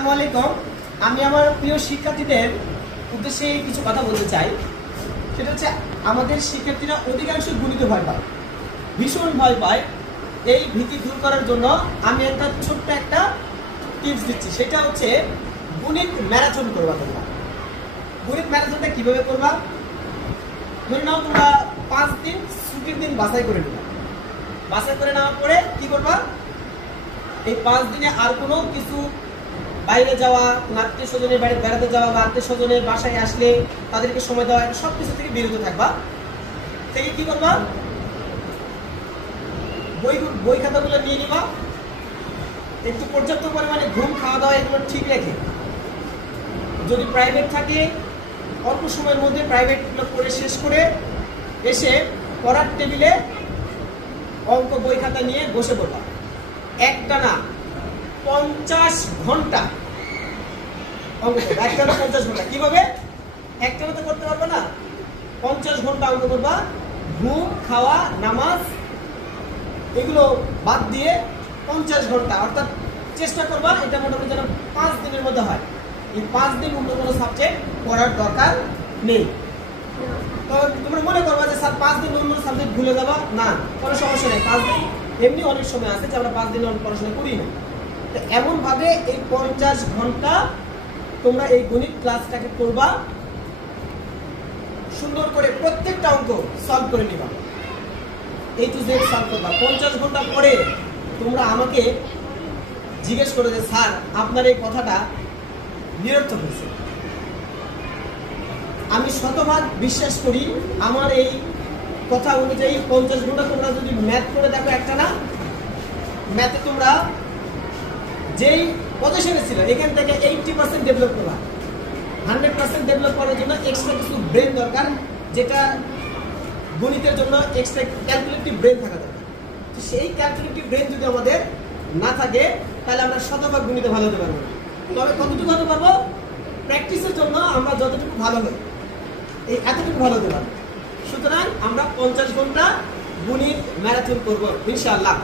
আসসালামু আলাইকুম। আমি আমার প্রিয় শিক্ষার্থীদের উদ্দেশ্যে কিছু কথা বলতে চাই। সেটা হচ্ছে আমাদের শিক্ষার্থীরা অধিকাংশ গণিতে ভয় পায়, ভীষণ ভয় পায়। এই ভীতি দূর করার জন্য আমি একটা ছোট্ট একটা টিপস দিচ্ছি। সেটা হচ্ছে গণিত ম্যারাথন করবা। তোমরা গণিত ম্যারাথনটা কিভাবে করবা? ধরে নাও তোমরা 5 দিন ছুটির দিন বাছাই করে নিবা। বাছাই করে নেওয়ার পরে কি করবা? এই 5 দিনে আর কোনো কিছু বাইরে যাওয়া, আত্মীয় স্বজনের বাড়ি বেড়াতে যাওয়া বা আত্মীয় স্বজনের বাসায় আসলে তাদেরকে সময় দেওয়া, সব কিছু থেকে বিরত থাকবা। থেকে কি করবা? বই খাতাগুলো নিয়ে নিবা, একটু পর্যাপ্ত পরিমাণে ঘুম, খাওয়া দাওয়া এগুলো ঠিক রেখে, যদি প্রাইভেট থাকে অল্প সময়ের মধ্যে প্রাইভেটগুলো পড়ে শেষ করে এসে পড়ার টেবিলে অঙ্ক বই খাতা নিয়ে বসে পড়বা। একটানা 50 ঘন্টা অঙ্ক করবা। একটানা 50 ঘন্টা। কিভাবে? একটানা তো করতে পারবো না, 50 ঘন্টা অঙ্ক করবা। ঘুম, খাওয়া, নামাজ এগুলো বাদ দিয়ে 50 ঘন্টা, অর্থাৎ চেষ্টা করবা এটা মোটামুটি যেন 5 দিনের মধ্যে হয়। এই 5 দিন অন্য কোনো সাবজেক্ট পড়ার দরকার নেই। তো তোমরা মনে করবা যে স্যার 5 দিন অন্য সাবজেক্ট ভুলে যাবা, না, কোনো সমস্যা নেই। 5 দিন এমনি অনেক সময় আছে যে আমরা 5 দিন পড়াশোনা করি না। তো এমন ভাবে এই 50 ঘন্টা তোমরা এই গণিত ক্লাসটাকে করবা, সুন্দর করে প্রত্যেকটা অঙ্ক সলভ করে নিবা, A to Z সলভ করবা। 50 ঘন্টা পরে তোমরা আমাকে জিজ্ঞেস করো যে স্যার আপনার এই কথাটা নিরর্থক হয়েছে। আমি শতভাগ বিশ্বাস করি আমার এই কথা অনুযায়ী 50 ঘন্টা তোমরা যদি ম্যাথ করে দেখো, একটা না ম্যাথে তোমরা যেই পজিশনে ছিল এখান থেকে 80% ডেভেলপ করবা। 100% ডেভেলপ করার জন্য এক্সট্রা কিছু ব্রেন দরকার, যেটা গণিতের জন্য এক্সট্রা ক্যালকুলেটিভ ব্রেন থাকা দরকার। তো সেই ক্যালকুলেটিভ ব্রেন যদি আমাদের না থাকে তাহলে আমরা শতভাগ গণিতে ভালো হতে পারবো না। তবে কতটুকু হতে পারবো? প্র্যাকটিসের জন্য আমরা যতটুকু ভালো হই এই এতটুকু ভালো হতে পারবো। সুতরাং আমরা 50 ঘন্টা গণিত ম্যারাথন করবো ইনশাআল্লাহ।